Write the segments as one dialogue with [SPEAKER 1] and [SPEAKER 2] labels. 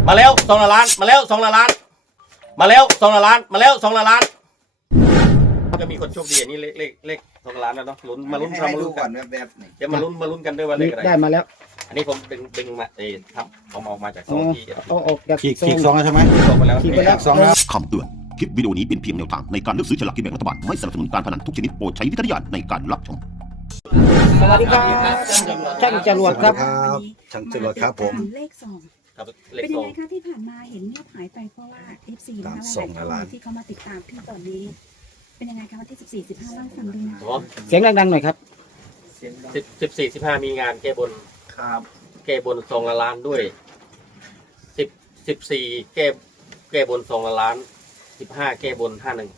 [SPEAKER 1] มาแล้ว2 ล้านมาแล้ว2 ล้านมาแล้ว2 ล้านมาแล้ว2 ล้านก็มีคนโชคดีอันนี้เลข2 ล้านแล้วเนาะลุ้นมาลุ้นเรามาลุ้นกัน
[SPEAKER 2] แบบนี่
[SPEAKER 1] เดี๋ยวมาลุ้นกันด้วยว่าเลขอะไร
[SPEAKER 3] ได้มาแล้ว
[SPEAKER 1] อันนี้ผมดึงมาทำเอามาจากซองที่
[SPEAKER 3] เอาออกจาก
[SPEAKER 2] ขีกซองแล้วใช่ไหม
[SPEAKER 1] ซองไปแล้ว
[SPEAKER 3] ขีดไปแล้ว
[SPEAKER 2] ซองแล้ว
[SPEAKER 4] คำเตือน คลิปวิดีโอนี้เป็นเพียงแนวทางในการเลือกซื้อฉลากกินแบ่งรัฐบาล ไม่สนับสนุนการพนันทุกชนิดโปรดใช้วิจารณญาณในการรับชม
[SPEAKER 3] สวัสดีครับช่างจรวดครับ
[SPEAKER 2] ครับช่างจรวดครับผม
[SPEAKER 5] เลขสอง
[SPEAKER 1] ครับเลข
[SPEAKER 5] เป็น
[SPEAKER 1] ซ
[SPEAKER 5] ยั
[SPEAKER 1] อง ง
[SPEAKER 5] ไงคะที่ผ่านมาเห็นเงียบหายไปเพราะว่า FC นะคะหลายๆคนที่เขามาติดตามที่ตอนนี้ เป็นยังไงคะวันที่14 15เล่าให้ฟังด้วยนะ
[SPEAKER 1] อ๋อ
[SPEAKER 3] เสียงดังๆหน่อยครับ
[SPEAKER 1] 14 15มีงานแก้บน
[SPEAKER 2] ครับ
[SPEAKER 1] แก้บน2 ล้านด้วย14แก้บน2 ล้าน15แก้บน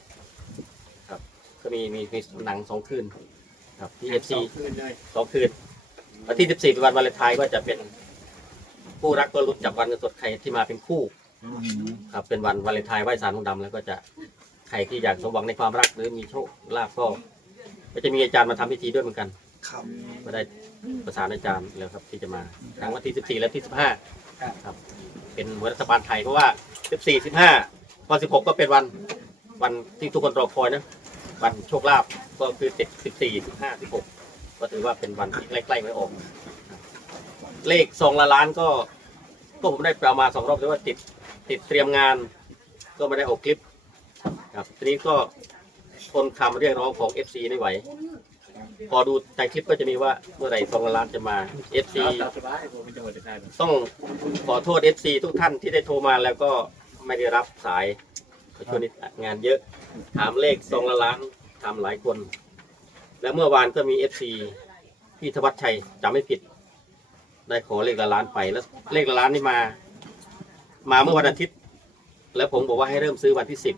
[SPEAKER 1] 51ครับก็มีหนัง2 คืนครับที่ FC 2 คืนวันที่14เป็นวันวาเลนไทน์ก็จะเป็นคู่รักก็ลุ้นจับวันกันสดใครที่มาเป็นคู่ครับเป็นวันวาเลนไทน์ไหว้ศาลองค์ดำแล้วก็จะใครที่อยากสมหวังในความรักหรือมีโชคลาภก็จะมีอาจารย์มาทำพิธีด้วยเหมือนกัน
[SPEAKER 2] ครับ
[SPEAKER 1] ก็ได้ประสานอาจารย์แล้วครับที่จะมาทั้งวันที่14และที่15ครับเป็นวันรัฐบาลไทยเพราะว่า14 15วัน16ก็เป็นวันที่ทุกคนรอคอยนะวันโชคลาภก็คือ14 15 16ก็ถือว่าเป็นวันที่ใกล้ๆไม่ออกเลข2 ล้านก็ผมได้ประมาณ2 รอบแต่ว่าติดเตรียมงานก็ไม่ได้ออกคลิปครับทีนี้ก็ทนคำเรียกร้องของ FC ไม่ไหวพอดูในคลิปก็จะมีว่าเมื่อไหร่2 ล้านจะมา FC ต้องขอโทษ FC ทุกท่านที่ได้โทรมาแล้วก็ไม่ได้รับสายช่วงนี้งานเยอะถามเลข2 ล้านถามหลายคนแล้วเมื่อวานก็มี FC พี่ธวัชชัยจำไม่ผิดได้ขอเลข1 ล้านไปแล้วเลข1 ล้านนี่มาเมื่อวันอาทิตย์ แล้วผมบอกว่าให้เริ่มซื้อวันที่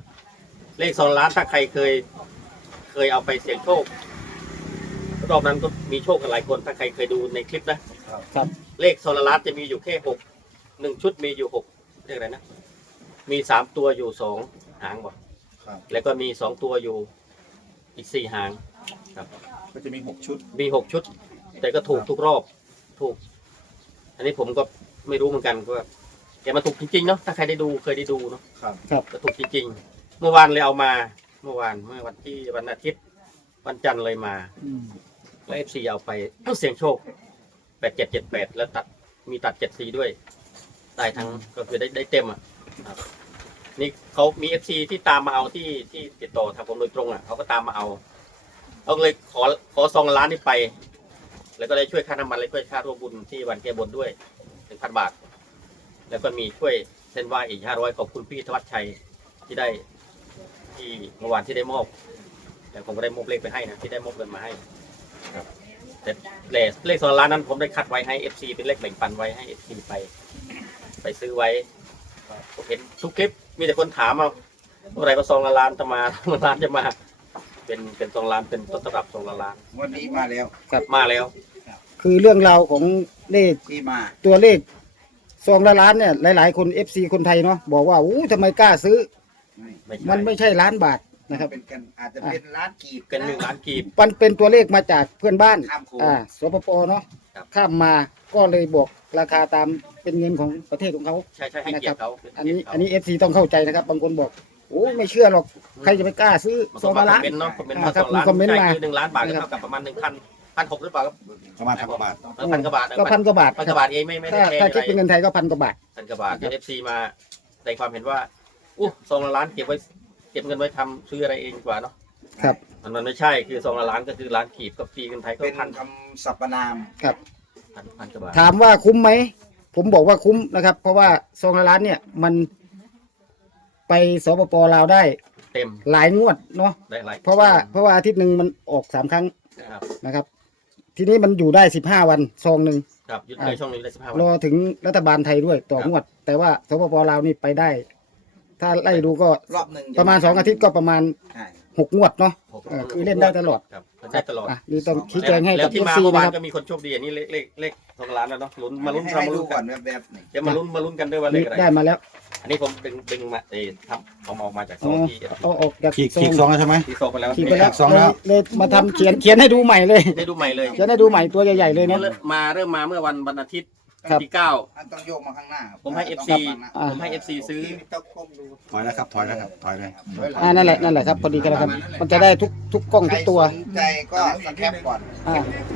[SPEAKER 1] 10เลข2 ล้านถ้าใครเคยเอาไปเสี่ยงโชครอบนั้นก็มีโชคกันหลายคนถ้าใครเคยดูในคลิปนะครับเลข2 ล้านจะมีอยู่แค่1 ชุดมีอยู่6เรียกอะไรนะมี3 ตัวอยู่2 หางบ่แล้วก็มี2 ตัวอยู่อีก4 หางครับ
[SPEAKER 2] ก็จะมี6 ชุด
[SPEAKER 1] มี6 ชุดแต่ก็ถูกทุกรอบถูกอันนี้ผมก็ไม่รู้เหมือนกันว่าแต่มาถูกจริงๆเนาะถ้าใครได้ดูเคยได้ดูเนาะ
[SPEAKER 2] ครับ
[SPEAKER 1] ก็ถูกจริงๆเมื่อวานเลยเอามาเมื่อวันอาทิตย์วันจันทร์เลยมาแล้ว FC เอาไปเสี่ยงโชค8778แล้วมีตัด74ด้วยได้ทั้งก็คือได้เต็มอ่ะครับนี่เขามี FC ที่ตามมาเอาที่ติดต่อทางผมโดยตรงอ่ะเขาก็ตามมาเอาเลยขอ2 ล้านนี้ไปแล้วก็ได้ช่วยค่าน้ำมันและช่วยค่าร่วมบุญที่วันแก้บนด้วย 1,000 บาทแล้วก็มีช่วยเส้นไหว้อีก500ขอบคุณพี่ธวัชชัยที่ได้ที่เมื่อวานที่ได้มอบแต่ผมก็ได้มอบเลขไปให้นะที่ได้มอบเงินมาให้ครับแต่เลข2 ล้านนั้นผมได้คัดไว้ให้ FC เป็นเลขแบ่งปันไว้ให้ FC ไปซื้อไว้ผมเห็นทุกคลิปมีแต่คนถามมาเมื่อไหร่ก็2 ล้านจะมา2 ล้านจะมาเป็น2 ล้านเป็นต้นตำรับ2 ล้าน
[SPEAKER 2] วันนี้มาแล้ว
[SPEAKER 1] มาแล้ว
[SPEAKER 3] คือเรื่องราวของเลข
[SPEAKER 2] ที่มา
[SPEAKER 3] ตัวเลข2 ล้านเนี่ยหลายๆคน FC คนไทยเนาะบอกว่าอู้ทำไมกล้าซื้อ มันไม่ใช่ล้านบาทนะครับ
[SPEAKER 2] เป็นกันอาจจะเป็นล้านกีบ
[SPEAKER 1] เป็น1 ล้านกีบ
[SPEAKER 3] มันเป็นตัวเลขมาจากเพื่อนบ้าน
[SPEAKER 2] ข้ามโขง
[SPEAKER 3] สปปเนาะ
[SPEAKER 1] ครับ
[SPEAKER 3] ข้ามมาก็เลยบอกราคาตามเป็นเงินของประเทศของเขา
[SPEAKER 1] ใช่ให้เกียรติเขา
[SPEAKER 3] อันนี้ FC ต้องเข้าใจนะครับบางคนบอกโอ้ไม่เชื่อหรอกใครจะไปกล้าซื้อ
[SPEAKER 1] คอม
[SPEAKER 3] 2 ล้าน
[SPEAKER 1] เมนต์เนาะคอมเมนต์มา
[SPEAKER 3] ครับ
[SPEAKER 1] 2 ล้าน
[SPEAKER 3] คอมเมนต์มา
[SPEAKER 1] ใช่คือ1 ล้านบาทก็เท่ากับประมาณ1,600หรือเปล่าครับ
[SPEAKER 2] ประมาณ1,000 กว่าบาท
[SPEAKER 1] 1,000 กว่าบาท
[SPEAKER 3] ก็1,000 กว่าบาท
[SPEAKER 1] 1,000 กว่าบาทเองไม่ได้
[SPEAKER 3] ถ้า
[SPEAKER 1] แพง
[SPEAKER 3] คิดเป็นเงินไทยก็1,000 กว่าบาท
[SPEAKER 1] 1,000 กว่าบาทเอฟซีมาในความเห็นว่า2 ล้านเก็บเงินไว้ทำซื้ออะไรเองดีกว่าเนาะ
[SPEAKER 3] ครับ
[SPEAKER 1] มันไม่ใช่คือ2 ล้านก็คือล้านกีบกับปีเงินไทยก็
[SPEAKER 2] เป็น
[SPEAKER 1] พัน
[SPEAKER 2] คำสรรพนาม
[SPEAKER 3] ครับ
[SPEAKER 1] กว่าบาท
[SPEAKER 3] ถามว่าคุ้มไหมผมบอกว่าคุ้มนะครับ เพราะว่า2 ล้านเนี่ยมันไปสปปลาวได้
[SPEAKER 1] เต็ม
[SPEAKER 3] หลายงวดเนาะ
[SPEAKER 1] ได้หลาย
[SPEAKER 3] เพราะว่าอาทิตย์หนึ่งมันออก3 ครั้ง
[SPEAKER 1] ครับ
[SPEAKER 3] นะครับ ทีนี้มันอยู่ได้15 วันซองหนึ่ง
[SPEAKER 1] ครับยุดในช่วงนี้ได้15 วัน
[SPEAKER 3] รอถึงรัฐบาลไทยด้วยต่องวด แต่ว่าสปปลาวนี่ไปได้ ถ้าไล่ดูก็
[SPEAKER 2] รอบหนึ่ง
[SPEAKER 3] ประมาณ2 อาทิตย์ก็ประมาณ
[SPEAKER 2] ใช่
[SPEAKER 3] 6 งวดเนาะคือเล่นได้ตลอด
[SPEAKER 1] ครับได้ตลอด
[SPEAKER 3] นี่ต้องชี้แจงให้
[SPEAKER 1] แล้
[SPEAKER 3] กับ
[SPEAKER 1] วที่มา
[SPEAKER 3] FC
[SPEAKER 1] เมื่อวา
[SPEAKER 3] นะ
[SPEAKER 1] น
[SPEAKER 3] ครับ
[SPEAKER 1] ก็มีคนโชคดีอันนี้เลข2 ล้านแล้วเนาะลุ้นมาลุ้น
[SPEAKER 2] ให้
[SPEAKER 1] เรามา
[SPEAKER 2] ดู
[SPEAKER 1] ลุ้น
[SPEAKER 2] ก่
[SPEAKER 1] กั
[SPEAKER 2] อน นแบบนี่
[SPEAKER 1] เดี๋ยวมาลุ้นกันด้วยว่าเลขอะไร
[SPEAKER 3] ได้มาแล้ว
[SPEAKER 1] อันนี้ผมดึงมาทำเอามาจากซองที่
[SPEAKER 3] เอาออกจาก
[SPEAKER 2] ขีกซองแล้วใช่ไหม
[SPEAKER 1] ที่ซองไปแล้ว
[SPEAKER 3] ขีดไปแล้ว
[SPEAKER 2] ซองแล้ว
[SPEAKER 3] เลยมาทำเขียนให้ดูใหม่เลย
[SPEAKER 1] ได้ดูใหม่เลย
[SPEAKER 3] เขียนให้ดูใหม่ตัวใหญ่ๆเลยนะ
[SPEAKER 1] เริ่มมาเมื่อวันอาทิตย์
[SPEAKER 3] ครับ
[SPEAKER 1] ที่เก้า
[SPEAKER 2] อันต้องโยกมาข้างหน้า
[SPEAKER 1] ผมให้ FC ผมให้ FC ซื้อ
[SPEAKER 2] ต้องก้มดู
[SPEAKER 6] ถอยแล้วครับถอยแล้วครับถอยเลย
[SPEAKER 3] นั่นแหละครับพอดีกันแล้วครับ มันจะได้ทุกกล้องทุกตัว
[SPEAKER 2] ใครสนใจก็สแคปก่อน
[SPEAKER 3] อ่า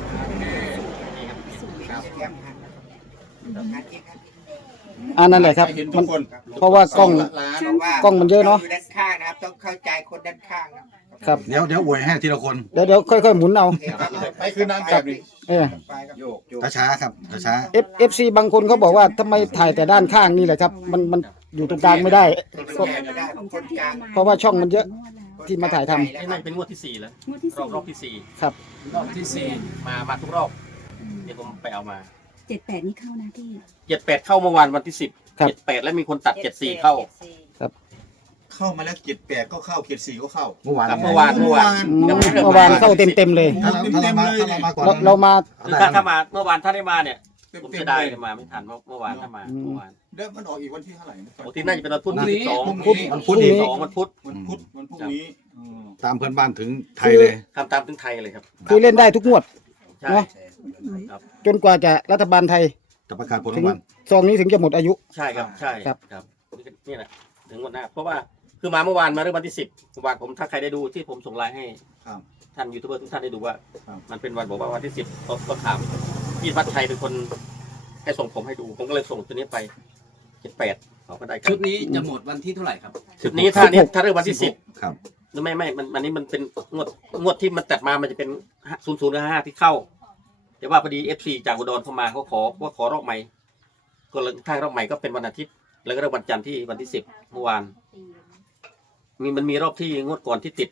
[SPEAKER 3] นั่นแหละครับมันเพราะว่ากล้อง กล้องมันเยอะเนอะ
[SPEAKER 2] อยู่ด้านข้างนะครับต้องเข้าใจคนด้านข้างนะครับ
[SPEAKER 6] เดี๋ยวอวยให้ทีละคน
[SPEAKER 3] เดี๋ยวค่อยๆหมุนเอา
[SPEAKER 2] โอเคครับ
[SPEAKER 6] ไปคือนางแบบนี้
[SPEAKER 3] เออ
[SPEAKER 2] ไปครับโยก
[SPEAKER 6] ช้าๆครับช้า
[SPEAKER 3] FC บางคนเขาบอกว่าทำไมถ่ายแต่ด้านข้างนี่แหละครับ มันอยู่ตรงกลางไม่ได้ก็
[SPEAKER 5] ของช่างที่เอามา
[SPEAKER 3] เพราะว่าช่องมันเยอะ ที่มาถ่ายทำ
[SPEAKER 1] นี่น่าจะเป็นงวดที่4แล้ว
[SPEAKER 5] งวดที่
[SPEAKER 1] รอบที่
[SPEAKER 3] ครับ
[SPEAKER 1] 4รอบที่4มาทุกรอบเดี๋ยวผมไปเอามา
[SPEAKER 5] 78นี่เข้านะพี่
[SPEAKER 1] 78เข้าเมื่อวานวันที่10
[SPEAKER 3] ครับ
[SPEAKER 1] 78แล้วมีคนตัด74เข้า
[SPEAKER 2] เข้ามาแล้ว7-8ก็เข้า7-4ก็เข้า
[SPEAKER 6] ๆเมื่อวาน
[SPEAKER 1] ครับเมื่อวาน
[SPEAKER 3] เมื่อวานเข้าเต็มเลย
[SPEAKER 6] ถ้าเรามาก่อน
[SPEAKER 3] เรามา
[SPEAKER 1] คือถ้ามาเมื่อวานถ้าได้มาเนี่ยผมจะได้มาไม่ทันเมื่อวานถ้ามาเมื่อวาน
[SPEAKER 2] เดี๋ยวมันออกอีกวันที่เท่าไหร่
[SPEAKER 1] ปกติน่าจะเป็นวันพุธที่12
[SPEAKER 3] พุธ
[SPEAKER 6] มันพูดอีก
[SPEAKER 1] 12วันพุธ
[SPEAKER 2] วันพุธวันพรุ่งนี้
[SPEAKER 6] ตามเพื่อนบ้านถึงไทยเลย
[SPEAKER 1] ทำตามถึงไทยเลยครับ
[SPEAKER 3] คือเล่นได้ทุกงวด
[SPEAKER 1] ใช่
[SPEAKER 3] เนอะ
[SPEAKER 1] ครับ
[SPEAKER 3] จนกว่าจะรัฐบาลไทย
[SPEAKER 6] จะประกาศผล
[SPEAKER 3] ถึ
[SPEAKER 6] ราง งวัล
[SPEAKER 3] ซองนี้ถึงจะหมดอายุ
[SPEAKER 1] ใช่ครับใช่
[SPEAKER 3] ครับ
[SPEAKER 1] ครับนี่แหละถึงวันหน้าเพราะว่าคือมาเมื่อวานมาเรื่องวันที่10เมื่อวานผมถ้าใครได้ดูที่ผมส่งไลน์ให้
[SPEAKER 2] ครับ
[SPEAKER 1] ท่านยูทูบเบอร์ทุกท่านได้ดูว่า
[SPEAKER 2] ครับ
[SPEAKER 1] มันเป็นวันบอกว่าวันที่10ก็ถามพี่วัดชัยเป็นคนให้ส่งผมให้ดูผมก็เลยส่งตัวนี้ไป78เขาก็ได้กัน
[SPEAKER 7] ชุดนี้จะหมดวันที่เท่าไหร่ครับ
[SPEAKER 1] ชุดนี้ถ้าเนี่ยถ้าเรื่องวันที่10
[SPEAKER 6] ครับ
[SPEAKER 1] ไม่มันนี้มันเป็นงวดที่มันตัดมามันจะเป็น0055ที่เข้า แต่ว่าพอดี FC จากอุดรเข้ามาเขาขอรอบใหม่ก็เลยทางรอบใหม่ก็เป็นวันอาทิตย์ แล้วก็เริ่มวันจันทร์ที่วันที่10เมื่อวานมันมีรอบที่งวดก่อนที่ติด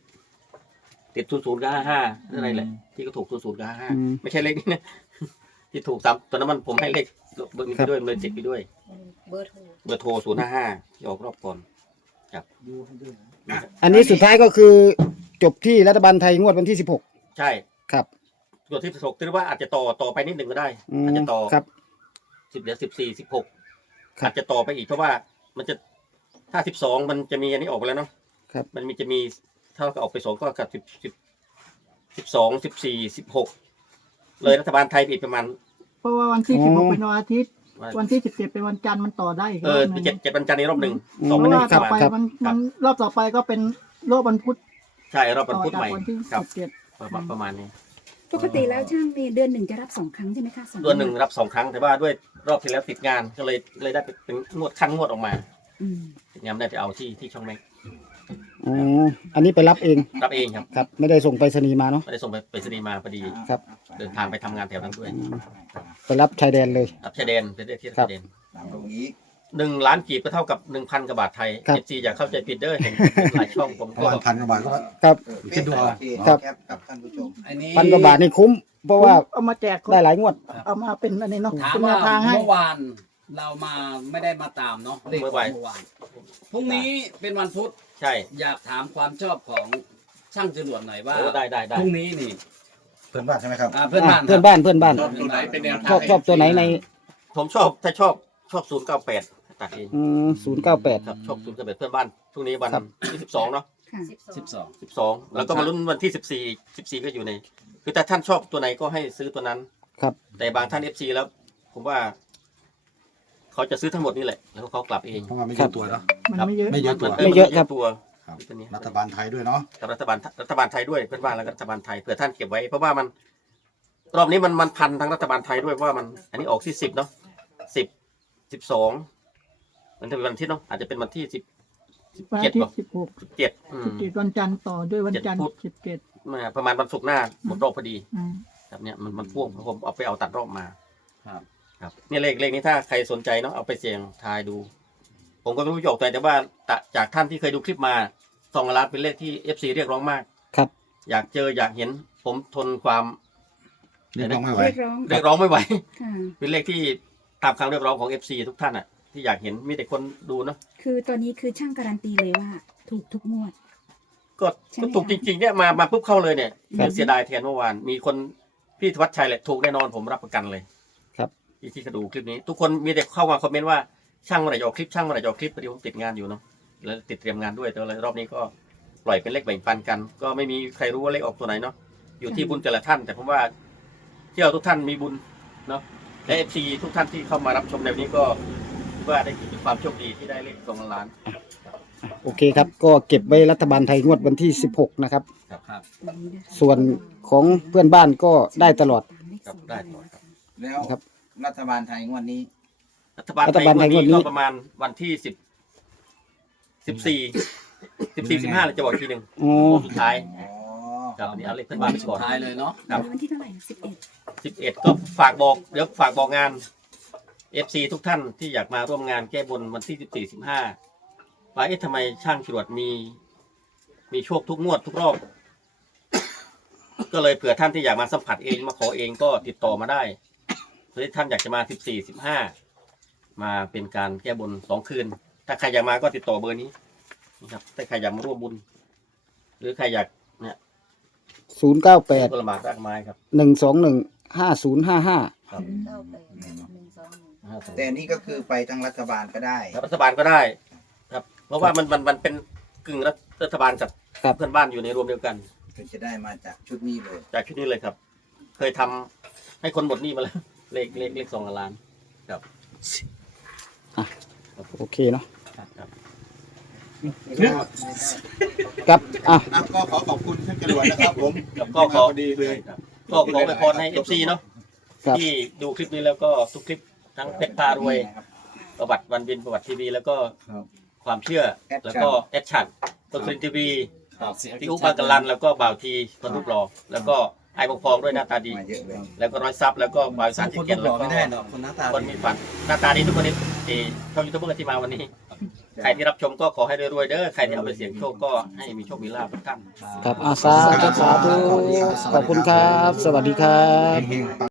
[SPEAKER 1] 00กับ55อะไรแหละที่ก็ถูก00กับ
[SPEAKER 3] อืม
[SPEAKER 1] 55ไม่ใช่เลขนี้นะ ที่ถูกซ้ำตอนนั้นผมให้เลขเบอร์นี้ไปด้วยเลยติดไปด้วย เบอร์โทร055ที่ออกรอบก่อนครับ
[SPEAKER 3] อันนี้สุดท้ายก็คือจบที่รัฐบาลไทยงวดวันที่
[SPEAKER 1] ใช่
[SPEAKER 3] 16 ครับ
[SPEAKER 1] ตัวที่ถกถือว่าอาจจะต่อไปนิดหนึ่งก็ได้
[SPEAKER 3] อืม
[SPEAKER 1] อาจจะต่อ
[SPEAKER 3] ครับ
[SPEAKER 1] 10เหลือ14 16
[SPEAKER 3] ครับ
[SPEAKER 1] อาจจะต่อไปอีกเพราะว่ามันจะถ้า12มันจะมีอันนี้ออกไปแล้วเนาะ
[SPEAKER 3] ครับ
[SPEAKER 1] มันจะมีถ้าออกไป2ก็กับ12 14 16เลยรัฐบาลไทยไปอีกประมาณ
[SPEAKER 8] เพราะว่าวันที่
[SPEAKER 3] อ๋อ
[SPEAKER 8] 16เป็นวันอาทิตย์ วันที่17เป็นวันจันทร์มันต่อได้อีกรอบหนึง
[SPEAKER 1] เจ็ดวันจันทร์ในรอบหนึ่ง
[SPEAKER 3] อืม
[SPEAKER 1] สอง
[SPEAKER 8] เพ
[SPEAKER 1] ไม่
[SPEAKER 8] ราะ
[SPEAKER 1] ได้
[SPEAKER 8] ว่า
[SPEAKER 1] ประมาณ
[SPEAKER 8] ต่อไปมันรอบต่อไปก็เป็นรอบวันพุธ
[SPEAKER 1] ใช่รอบวัน
[SPEAKER 8] ต่อ
[SPEAKER 1] พุธ
[SPEAKER 8] จา
[SPEAKER 1] ใหม่
[SPEAKER 8] กวันที่
[SPEAKER 1] ครับ
[SPEAKER 8] 17
[SPEAKER 1] ประมาณนี้
[SPEAKER 5] ปกติแล้วช่างมีเดือนหนึ่งจะรับ2ครั้งใช่ไหมคะสอง
[SPEAKER 1] ตัวหนึ่งรับ2ครั้งแต่ว่าด้วยรอบที่แล้วติดงานก็เลยได้เป็นงวดขั้นงวดออกมา
[SPEAKER 5] อืม
[SPEAKER 1] ติดงานได้ไปเอาที่ช่องแม็ก
[SPEAKER 3] อ๋ออันนี้ไปรับเอง
[SPEAKER 1] รับเองครับ
[SPEAKER 3] ครับ ไม่ได้ส่งไปรษณีย์มาเนาะ
[SPEAKER 1] ไม่ได้ส่งไปสนีย์มาพอดี
[SPEAKER 3] ครับ
[SPEAKER 1] เดินทางไปทำงานแถวนั้นด้วย
[SPEAKER 3] ไปรับชายแดนเลย
[SPEAKER 1] รับชายแดนเป็นที่
[SPEAKER 3] ครั
[SPEAKER 1] ชา
[SPEAKER 3] บ
[SPEAKER 1] ยแดน
[SPEAKER 2] ตามตรงนี้
[SPEAKER 1] 1 ล้านกีบก็เท่ากับ 1,000กว่าบาทไทย
[SPEAKER 3] ครับ
[SPEAKER 1] FC อย่าเข้าใจผิดเด้อเห็นหลายช่องผม
[SPEAKER 6] ประ
[SPEAKER 1] ก็
[SPEAKER 6] มาณ1,000 กว่าบาทก็
[SPEAKER 3] ครับ
[SPEAKER 6] คิดดูเอา
[SPEAKER 2] โอเค
[SPEAKER 3] ครับ
[SPEAKER 2] แคปกับท่านผู้ชม
[SPEAKER 7] อันนี้
[SPEAKER 3] 1,000 กว่าบาทนี่คุ้ม เพราะว่า
[SPEAKER 8] เอามาแจกคน
[SPEAKER 3] ได้หลายงวด
[SPEAKER 8] เอามาเป็นอันนี้เนาะ
[SPEAKER 7] ถาม
[SPEAKER 8] เป็นแน
[SPEAKER 7] ว่าว
[SPEAKER 8] ทางให้
[SPEAKER 7] เมื่อวานเรามาไม่ได้มาตามเนาะเลขของเมื่อวานพรุ่งนี้เป็นวันพุธ
[SPEAKER 1] ใช่
[SPEAKER 7] อยากถามความชอบของช่างจรวดหน่อยว่า
[SPEAKER 1] โอ้ได้
[SPEAKER 7] พรุ่งนี้นี่
[SPEAKER 6] เพื่อนบ้านใช่ไหมครับ
[SPEAKER 7] เพื่อนบ้าน
[SPEAKER 3] เพื่อนบ้านเพื่อนบ้าน
[SPEAKER 7] ชอบตัวไหนเป็นแนวทาง
[SPEAKER 3] ชอบตัวไหนใน
[SPEAKER 1] ผมถ้าชอบ098ตัดเอง
[SPEAKER 3] 098
[SPEAKER 1] ครับชอบ098เพื่อนบ้านพรุ่งนี้วัน
[SPEAKER 3] ครับ
[SPEAKER 1] ที่12เนาะ
[SPEAKER 5] ค่ะ
[SPEAKER 7] 12
[SPEAKER 1] 12แล้วก็มาลุ้นวันที่14ก็อยู่ในคือถ้าท่านชอบตัวไหนก็ให้ซื้อตัวนั้น
[SPEAKER 3] ครับ
[SPEAKER 1] แต่บางท่าน FC แล้ว ผมว่า เขาจะซื้อทั้งหมดนี่แหละ แล้วเขากลับเอง
[SPEAKER 6] เพราะว่าไม่เยอะตัวเนาะ
[SPEAKER 8] มันไม่เยอะ
[SPEAKER 6] ไม่เยอะตัว
[SPEAKER 3] ไม่เยอะครับ
[SPEAKER 1] ตัว
[SPEAKER 6] ครับ
[SPEAKER 1] ตัวนี้
[SPEAKER 6] รัฐบาลไทยด้วยเนาะ
[SPEAKER 1] กับรัฐบาลไทยด้วยเพื่อนบ้านแล้วก็รัฐบาลไทยเผื่อท่านเก็บไว้ เพราะว่ามัน รอบนี้มันพันทั้งรัฐบาลไทยด้วยเพราะว่ามัน อันนี้ออกที่10เนาะ10 12มันจะเป็นวันอาทิตย์เนาะอาจจะเป็นวันที่
[SPEAKER 8] วัน
[SPEAKER 1] 17
[SPEAKER 8] อาทิต
[SPEAKER 1] บอก
[SPEAKER 8] ย์16
[SPEAKER 1] 17
[SPEAKER 8] 17วันจันทร์ต่อด้วยวันจันทร์ 17
[SPEAKER 1] มาประมาณวันศุกร์หน้าหมดรอบพอดี
[SPEAKER 8] อืม
[SPEAKER 1] ครับเนี่ยมันพ่วงผมเอาไปเอาตัดรอบมา
[SPEAKER 7] ครับ
[SPEAKER 1] ครับเนี่ยเลขนี้ถ้าใครสนใจเนาะเอาไปเสี่ยงทายดู ผมก็ไม่รู้จะออกตัวไหนแต่ว่าจากท่านที่เคยดูคลิปมา2 ล้านเป็นเลขที่ FC เรียกร้องมาก
[SPEAKER 3] ครับ
[SPEAKER 1] อยากเจออยากเห็นผมทนความ
[SPEAKER 6] เรียกร้องไม่ไหว
[SPEAKER 5] เรียกร้อง
[SPEAKER 1] เรียกร้องไม่ไหว
[SPEAKER 5] ค่ะ
[SPEAKER 1] เป็นเลขที่ตามคำเรียกร้องของ FC ทุกท่านอ่ะที่อยากเห็นมีแต่คนดูเนาะ
[SPEAKER 5] คือตอนนี้คือช่างการันตีเลยว่า ถูกทุกงวด
[SPEAKER 1] ก็
[SPEAKER 5] ใช่ไหม
[SPEAKER 1] ถูก
[SPEAKER 5] คะ
[SPEAKER 1] จริงๆเนี่ยมาปุ๊บเข้าเลยเนี่ย
[SPEAKER 3] ครับ
[SPEAKER 1] เสียดายแทนเมื่อวานมีคนพี่ธวัชชัยแหละถูกแน่นอนผมรับประกันเลย
[SPEAKER 3] ครับ
[SPEAKER 1] ที่เขาดูคลิปนี้ ทุกคนมีแต่เข้ามาคอมเมนต์ว่าช่างเมื่อไหร่จะออกคลิปช่างเมื่อไหร่จะออกคลิปพอดีผมติดงานอยู่เนาะแล้วติดเตรียมงานด้วยแต่ว่ารอบนี้ก็ปล่อยเป็นเลขแบ่งปันกัน ก็ไม่มีใครรู้ว่าเลขออกตัวไหนเนาะอยู่ที่บุญแต่ละท่าน แต่ผมว่าเที่ยวทุกท่านมีบุญเนาะและ FC ทุกท่านที่เข้ามารับชมในวันนี้ก็คิดว่าได้มีความโชคดีที่ได้เลข2 ล้าน
[SPEAKER 3] โอเคครับ ก็เก็บไว้รัฐบาลไทยงวดวันที่ 16 นะครับ
[SPEAKER 7] ครับ
[SPEAKER 3] ส่วนของเพื่อนบ้านก็ได้ตลอด
[SPEAKER 1] ครับได้หมดครับ
[SPEAKER 2] แล้ว
[SPEAKER 3] ครับ
[SPEAKER 2] รัฐบาลไทยงวดนี้
[SPEAKER 1] รัฐบาลไทยวันนี้ก็ประมาณวันที่14 15เราจะบอกอีกทีหนึ่ง
[SPEAKER 3] อ๋อ
[SPEAKER 1] โค้งสุดท้าย
[SPEAKER 2] อ๋อ
[SPEAKER 1] ครับอันนี้เอาเลขเพื่อนบ้านไป
[SPEAKER 7] สุ
[SPEAKER 1] ก่
[SPEAKER 7] ด
[SPEAKER 1] อน
[SPEAKER 7] ท้ายเลยเนาะ
[SPEAKER 1] ครับ
[SPEAKER 5] วันที่เท่าไหร่11
[SPEAKER 1] 11ก็ฝากบอกเดี๋ยวฝากบอกงาน FC ทุกท่านที่อยากมาร่วมงานแก้บนวันที่ 14 15ว่าทำไมช่างจรวดมีโชคทุกงวดทุกรอบ ก็เลยเผื่อท่านที่อยากมาสัมผัสเองมาขอเองก็ติดต่อมาได้หรือท่านอยากจะมา14 15มาเป็นการแก้บน2 คืน ถ้าใครอยากมาก็ติดต่อเบอร์นี้นะครับถ้าใครอยากมาร่วมบุญ หรือใครอยากเนี่ย
[SPEAKER 3] 098
[SPEAKER 1] ก็ลำบากมากมายครับ
[SPEAKER 3] 121 5055
[SPEAKER 1] ครับ
[SPEAKER 2] แต่นี่ก็คือไปทางรัฐบาลก็ได้
[SPEAKER 1] รัฐบาลก็ได้ ครับ เพราะว่ามันเป็นกึ่งรัฐบาลกับ
[SPEAKER 3] ครับ
[SPEAKER 1] เพื่อนบ้านอยู่ในรวมเดียวกัน
[SPEAKER 2] ก็จะได้มาจากชุดนี้เลย
[SPEAKER 1] จากชุดนี้เลยครับ เคยทำให้คนหมดหนี้มาแล้ว เลข2 ล้าน
[SPEAKER 3] โอเคเนาะ
[SPEAKER 1] ครับ
[SPEAKER 3] ครับอ่ะ
[SPEAKER 2] ก็ขอขอบคุณท่านจรวดนะครับผม
[SPEAKER 1] ครับก็ขอ
[SPEAKER 2] ดีเลย
[SPEAKER 1] ครับก็ขออวยพรให้ FC เนาะ
[SPEAKER 3] ครับ
[SPEAKER 1] ที่ดูคลิปนี้แล้วก็ทุกคลิปทั้งเพชรพารวย ประวัติวันบินประวัติทีวีแล้วก็
[SPEAKER 2] ครับ
[SPEAKER 1] ความเชื่อ
[SPEAKER 2] แอดชัน
[SPEAKER 1] แล้วก็แอดชันต้นคลินทีวี
[SPEAKER 7] ครับ
[SPEAKER 1] พี่อุ๊บบางกะลันแล้วก็บ่าวทีคนรูปหล่อแล้วก็ไอ้บงพองด้วยหน้าตาดี
[SPEAKER 2] มาเยอะเลย
[SPEAKER 1] แล้วก็ร้อยซับแล้วก็บ่าวสาร
[SPEAKER 7] ค
[SPEAKER 1] ที่
[SPEAKER 7] น
[SPEAKER 1] เกียน
[SPEAKER 7] ห
[SPEAKER 1] แล้
[SPEAKER 7] ล่อ
[SPEAKER 1] วก็
[SPEAKER 7] ไม่ได้หรอกคนหน้าตา
[SPEAKER 1] คนมีฝันหน้าตาดีทุกคนนี้ที่ช่องยูทูบเบอร์ที่มาวันนี้ ใครที่รับชมก็ขอให้รวยๆเด้อใครที่เอาไปเสี่ยงโชคก็ให้มีโชคมีลาภทุกท่าน
[SPEAKER 3] ครับอาสาธุสาธุขอบคุณครับ สวัสดีครับ
[SPEAKER 2] เฮงๆ